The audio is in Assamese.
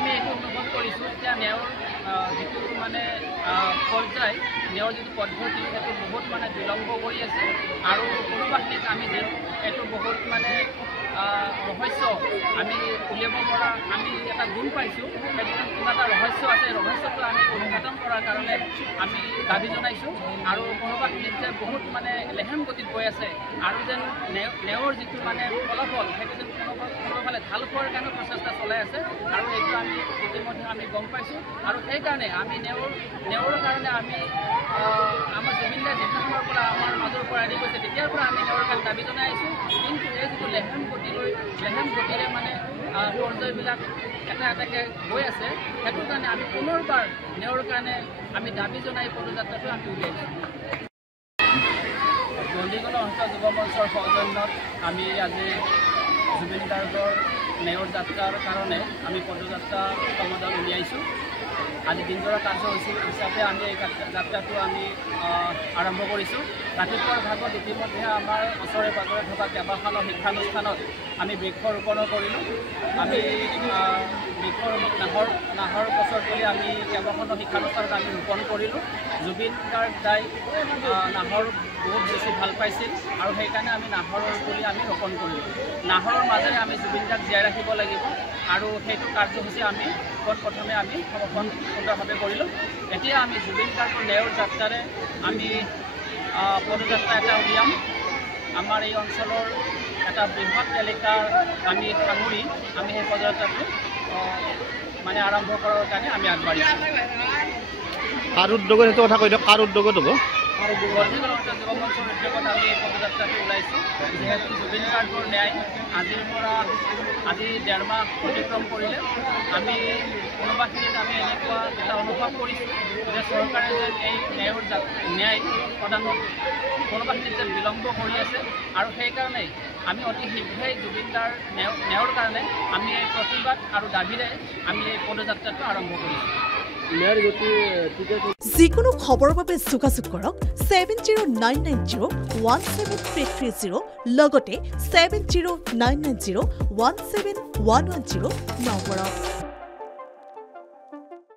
আমি এইটো অনুভৱ কৰিছোঁ এতিয়া নেওৰ যিটো মানে পৰ্যায় নেওৰ যিটো পদ্ধতি সেইটো বহুত মানে বিলম্ব কৰি আছে আৰু কোনোবাখিনিত আমি যেন এইটো বহুত মানে ৰহস্য আমি উলিয়াব পৰা আমি এটা গুণ পাইছোঁ সেইটো কিবা এটা ৰহস্য আছে ৰহস্যটো আমি উদ্ঘাটন কৰাৰ কাৰণে আমি দাবী জনাইছোঁ আৰু কোনোবাখিনিত যে বহুত মানে লেহেম গতিত গৈ আছে আৰু যেন নেওৰ যিটো মানে ফলাফল সেইটো যেন কোনোফালে ঢাল খোৱাৰ কাৰণে প্ৰচেষ্টা চলাই আছে আৰু এইটো আমি ইতিমধ্যে আমি গম পাইছোঁ আৰু সেইকাৰণে আমি নেওৰৰ কাৰণে আমি আমাৰ জুবিন দাই যিটো সময়ৰ পৰা আমাৰ মাজৰ পৰা আদি গৈছে তেতিয়াৰ পৰা আমি নেওৰৰ কাৰণে দাবী জনাই আহিছোঁ কিন্তু এই যিটো লেহেম গতিৰে মানে পৰ্যায়বিলাক এটা এটাকৈ গৈ আছে সেইটো কাৰণে আমি পুনৰবাৰ নেওৰৰ কাৰণে আমি দাবী জনাই পদযাত্ৰাটো আমি উলিয়াইছোঁ চণ্ডীগড় অঞ্চল যুৱ মঞ্চৰ সৌজন্যত আমি আজি জুবিন গাৰ্গৰ নেওৰ যাত্ৰাৰ কাৰণে আমি পদযাত্ৰা সমদল উলিয়াইছোঁ আজি দিনজোৰা কাৰ্যসূচী হিচাপে আমি এই যাত্ৰাটো আমি আৰম্ভ কৰিছোঁ ৰাতিপুৱাৰ ভাগত ইতিমধ্যে আমাৰ ওচৰে পাজৰে থকা কেইবাখনো শিক্ষানুষ্ঠানত আমি বৃক্ষৰোপণ কৰিলোঁ আমি নাহৰ গছৰ পুলি আমি কেইবাখনো শিক্ষানুষ্ঠানত আমি ৰোপণ কৰিলোঁ জুবিন গাৰ্গ দাই নাহৰ বহুত বেছি ভাল পাইছিল আৰু সেইকাৰণে আমি নাহৰৰ পুলি আমি ৰোপণ কৰিলোঁ নাহৰৰ মাজেৰে আমি জুবিন গাৰ্গ জীয়াই ৰাখিব লাগিব আৰু সেইটো কাৰ্যসূচী আমি পোনপ্ৰথমে আমি সমাপন সুন্দৰভাৱে কৰিলোঁ এতিয়া আমি জুবিন গাৰ্গৰ নেওৰ যাত্ৰাৰে আমি পদযাত্ৰা এটা উলিয়াম আমাৰ এই অঞ্চলৰ এটা বৃহৎ এলেকাৰ আমি সামৰি আমি সেই পদযাত্ৰাটো মানে আৰম্ভ কৰাৰ কাৰণে আমি আগবাঢ়িছোঁ কাৰ উদ্যোগত সেইটো কথা কৈ দিয়ক কাৰ উদ্যোগত হ'ব চণ্ডীগড় অঞ্চল যুৱ মঞ্চৰ উদ্যোগত আমি এই পদযাত্ৰাটো ওলাইছোঁ যিহেতু জুবিন গাৰ্গৰ ন্যায় আজিৰ পৰা আজি 1.5 মাহ অতিক্ৰম কৰিলে আমি কোনোবাখিনিত আমি এনেকুৱা এটা অনুভৱ কৰিছোঁ যে চৰকাৰে যেন এই ন্যায় প্ৰদানত কোনোবাখিনিত যেন বিলম্ব কৰি আছে আৰু সেইকাৰণে আমি অতি শীঘ্ৰেই জুবিন দাৰ ন্যায়ৰ কাৰণে আমি এই প্ৰতিবাদ আৰু দাবীৰে আমি এই পদযাত্ৰাটো আৰম্ভ কৰিছোঁ যিকোনো খবৰৰ বাবে যোগাযোগ কৰক 7099017330 লগতে 7099017110 নম্বৰত।